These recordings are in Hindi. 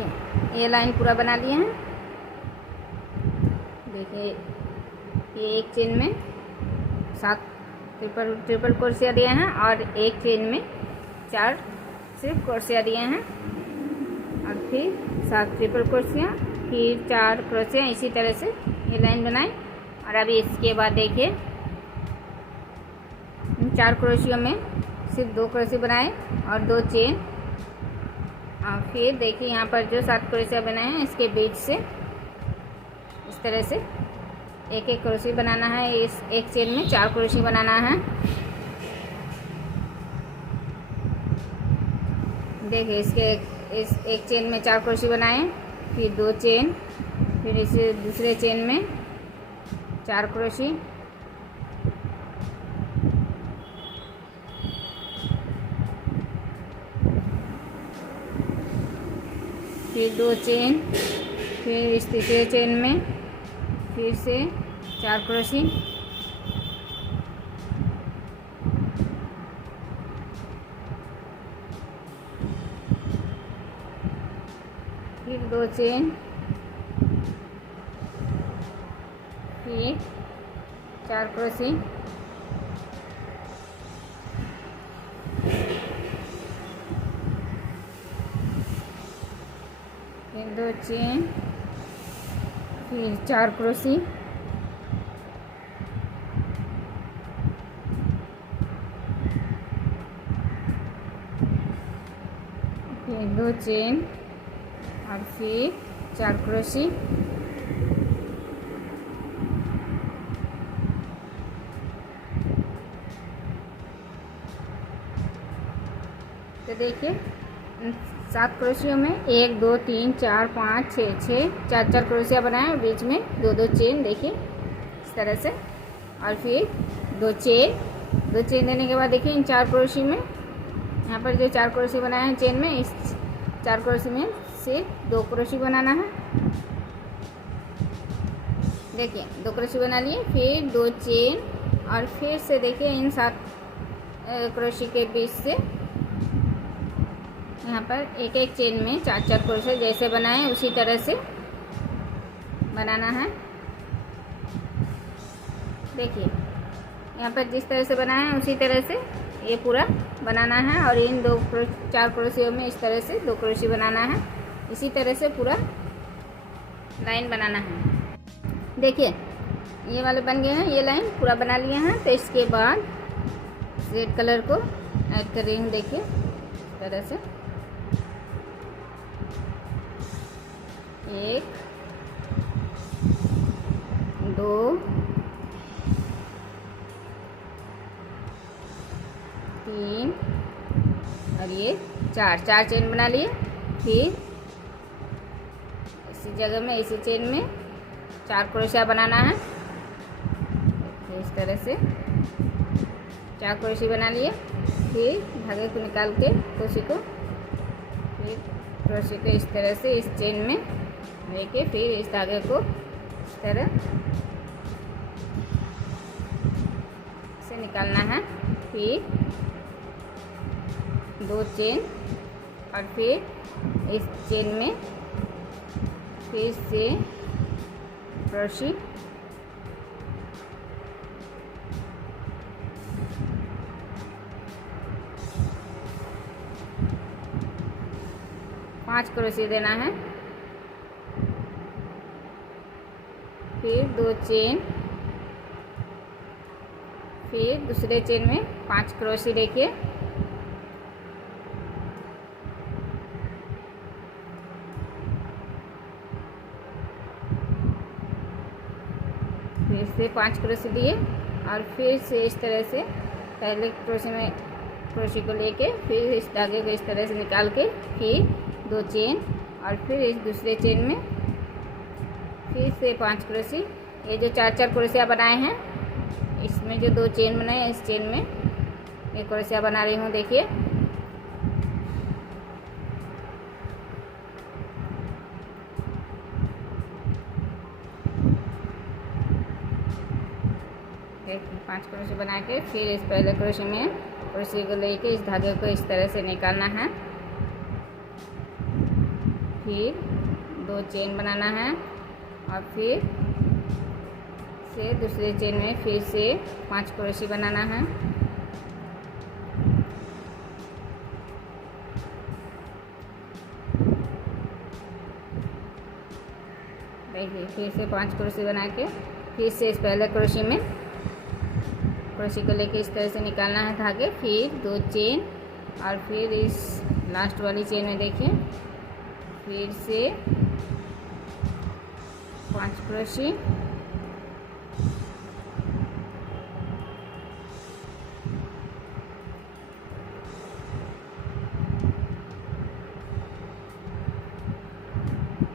देखिए ये लाइन पूरा बना लिए हैं। देखिए ये एक चेन में 7 ट्रिपल क्रोशिया दिए हैं और एक चेन में 4 सिर्फ क्रोशिया दिए हैं और फिर 7 ट्रिपल क्रोशिया, फिर 4 क्रोशिया। इसी तरह से ये लाइन बनाएं। और अभी इसके बाद देखिए इन 4 क्रोशियों में सिर्फ 2 क्रोशिया बनाए और 2 चेन। और फिर देखिए यहाँ पर जो 7 क्रोशिया बनाए हैं इसके बीच से इस तरह से एक एक क्रोशिया बनाना है। इस एक चेन में 4 क्रोशिया बनाना है। देखिए इसके इस एक चेन में 4 क्रोशिया बनाए, फिर 2 चेन, फिर इस दूसरे चेन में 4 क्रोशिया, फिर 2 चेन, फिर इस तीसरे चेन में फिर से 4 क्रोशिया, फिर 2 चेन, फिर 4 क्रोशिया, फिर 2 चेन, फिर 4 क्रोशिया, फिर 2 चेन और फिर 4 क्रोशिया। तो देखिए 7 क्रोशियों में 1 2 3 4 5 6 4 क्रोशिया बनाए और बीच में 2 चेन। देखिए इस तरह से। और फिर 2 चेन देने के बाद देखिए इन 4 क्रोशिया में यहाँ पर जो 4 क्रोशिया बनाए हैं चेन में, इस 4 क्रोशिया में से 2 क्रोशिया बनाना है। देखिए 2 क्रोशिया बना लिए, फिर 2 चेन और फिर से देखिए इन 7 क्रोशिया के बीच से यहाँ पर एक एक चेन में 4 क्रोशिया जैसे बनाए उसी तरह से बनाना है। देखिए यहाँ पर जिस तरह से बनाए हैं उसी तरह से ये पूरा बनाना है। और इन 4 क्रोशियों में इस तरह से 2 क्रोशिया बनाना है। इसी तरह से पूरा लाइन बनाना है। देखिए ये वाले बन गए हैं, ये लाइन पूरा बना लिए हैं। तो इसके बाद रेड कलर को ऐड कर रही हूँ। देखिए इस तरह से 1 2 3 और ये 4 चेन बना लिए। फिर इसी जगह में इसी चेन में 4 क्रोशिया बनाना है। इस तरह से 4 क्रोशिया बना लिए। फिर धागे को निकाल के क्रोशिया को, फिर क्रोशिया को इस तरह से इस चेन में लेके फिर इस धागे को इस तरह से निकालना है। फिर 2 चेन और फिर इस चेन में फिर से क्रोशिया, पाँच क्रोशिया देना है। फिर 2 चेन, फिर दूसरे चेन में 5 क्रोशिया। देखिए फिर से 5 क्रोशिया दिए और फिर से इस तरह से पहले क्रोशिया को लेके फिर इस धागे को इस तरह से निकाल के फिर 2 चेन और फिर इस दूसरे चेन में फिर से 5 क्रोशिया। ये जो 4 क्रोशिया बनाए हैं इसमें जो 2 चेन बनाए हैं इस चेन में एक क्रोशिया बना रही हूँ। देखिए एक 5 क्रोशिया बना के फिर इस पहले क्रोशिया में क्रोशिया को लेके इस धागे को इस तरह से निकालना है। फिर 2 चेन बनाना है और फिर से दूसरे चेन में फिर से 5 क्रोशे बनाना है। देखिए फिर से 5 क्रोशे बना के फिर से इस पहले क्रोशे में क्रोशे को लेके इस तरह से निकालना है धागे, फिर 2 चेन और फिर इस लास्ट वाली चेन में देखिए फिर से 5 क्रोशे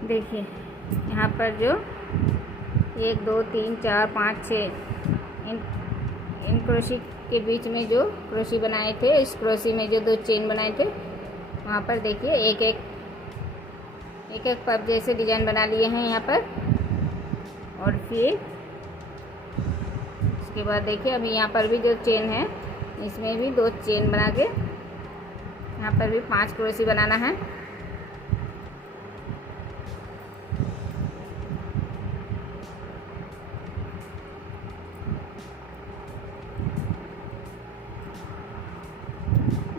देखिए यहाँ पर जो 1 2 3 4 5 6 इन क्रोशे के बीच में जो क्रोशे बनाए थे, इस क्रोशे में जो 2 चेन बनाए थे वहाँ पर देखिए एक एक पब जैसे डिजाइन बना लिए हैं यहाँ पर। और फिर उसके बाद देखिए अभी यहाँ पर भी जो चेन है इसमें भी 2 चेन बना के यहाँ पर भी 5 क्रोशे बनाना है।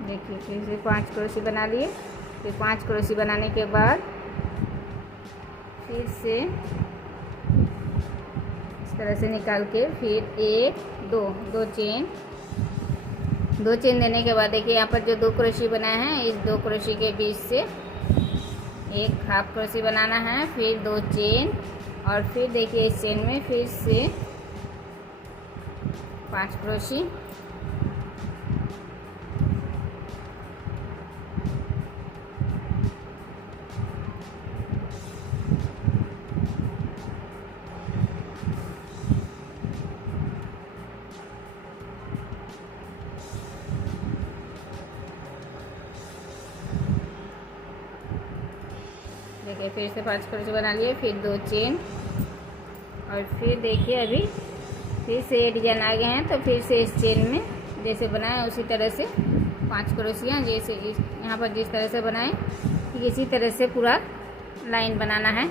देखिए फिर से 5 क्रोशे बना लिए, फिर 5 क्रोशे बनाने के बाद फिर से इस तरह से निकाल के फिर 1 2 चेन देने के बाद देखिए यहाँ पर जो 2 क्रोशे बनाए हैं इस 2 क्रोशे के बीच से एक हाफ क्रोशे बनाना है, फिर 2 चेन और फिर देखिए इस चेन में फिर से 5 क्रोशे देखिए फिर से 5 क्रोशे बना लिए, फिर 2 चेन और फिर देखिए अभी फिर से ये डिजाइन आ गए हैं तो फिर से इस चेन में जैसे बनाए उसी तरह से 5 क्रोशियाँ जैसे यहाँ पर जिस तरह से बनाए ठीक इसी तरह से पूरा लाइन बनाना है।